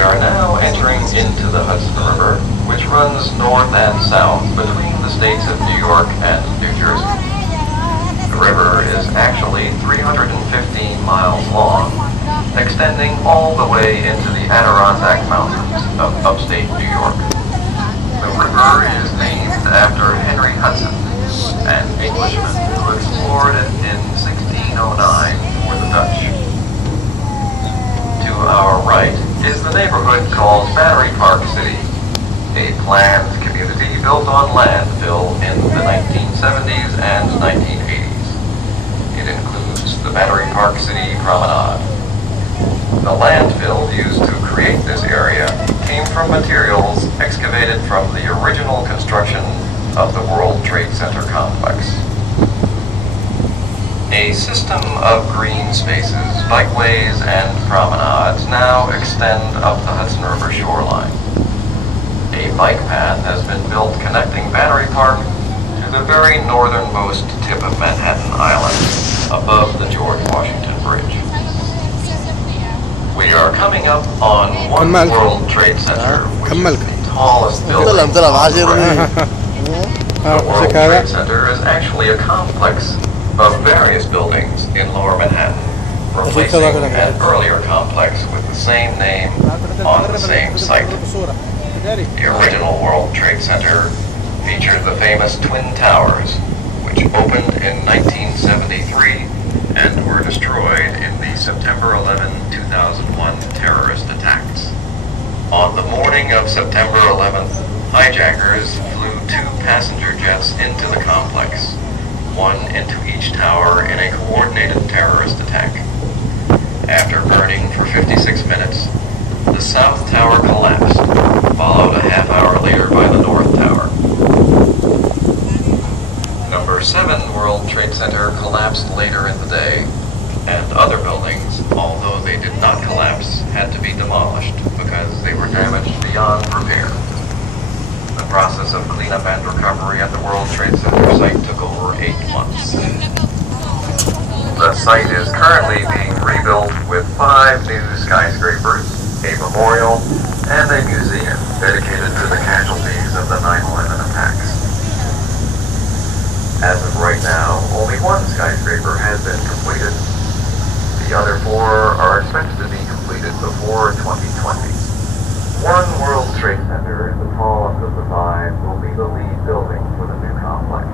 We are now entering into the Hudson River, which runs north and south between the states of New York and New Jersey. The river is actually 315 miles long, extending all the way into the Adirondack Mountains of upstate New York. The river is named after Henry Hudson, an Englishman who explored it in 1609 for the Dutch. To our right is the neighborhood called Battery Park City, a planned community built on landfill in the 1970s and 1980s. It includes the Battery Park City Promenade. The landfill used to create this area came from materials excavated from the original construction of the World Trade Center complex. A system of green spaces, bikeways, and promenades now extend up the Hudson River shoreline. A bike path has been built connecting Battery Park to the very northernmost tip of Manhattan Island, above the George Washington Bridge. We are coming up on One World Trade Center, which is the tallest building on the ground. The World Trade Center is actually a complex of various buildings in Lower Manhattan, replacing an earlier complex with the same name on the same site. The original World Trade Center featured the famous Twin Towers, which opened in 1973 and were destroyed in the September 11, 2001 terrorist attacks. On the morning of September 11th, hijackers flew 2 passenger jets into the complex, one into each tower in a coordinated terrorist attack. After burning for 56 minutes, the South Tower collapsed, followed a half-hour later by the North Tower. Number 7 World Trade Center collapsed later in the day, and other buildings, although they did not collapse, had to be demolished because they were damaged beyond repair. The process of cleanup and recovery at the World Trade Center site took over 8 months. The site is currently being rebuilt with 5 new skyscrapers, a memorial, and a museum dedicated to the casualties of the 9/11 attacks. As of right now, only 1 skyscraper has been completed. The other 4 are expected to be completed before 2020. One World Trade Center, the tallest of the 5, will be the lead building for the new complex,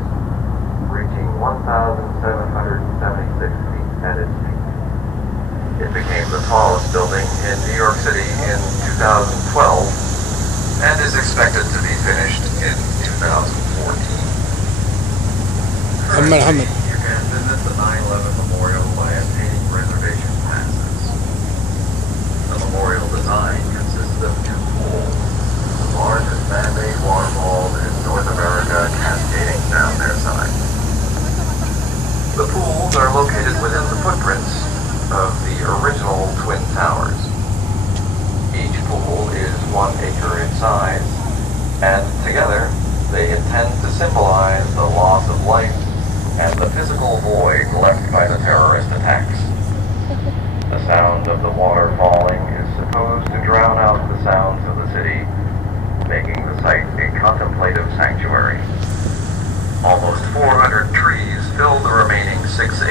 reaching 1,776 feet at its peak. It became the tallest building in New York City in 2012 and is expected to be finished in 2014. Currently, you can visit the 9/11 Memorial by obtaining reservation passes. The memorial design consists of 2 pools, the largest man-made waterfalls in North America cascading down their sides. The pools are located within the footprints of the original Twin Towers. Each pool is 1 acre in size, and together they intend to symbolize the loss of life and the physical void left by the terrorist attacks. The sound of the water falling is supposed to drown out the sounds of the city, making the site a contemplative sanctuary. Almost 400 trees fill the remaining 6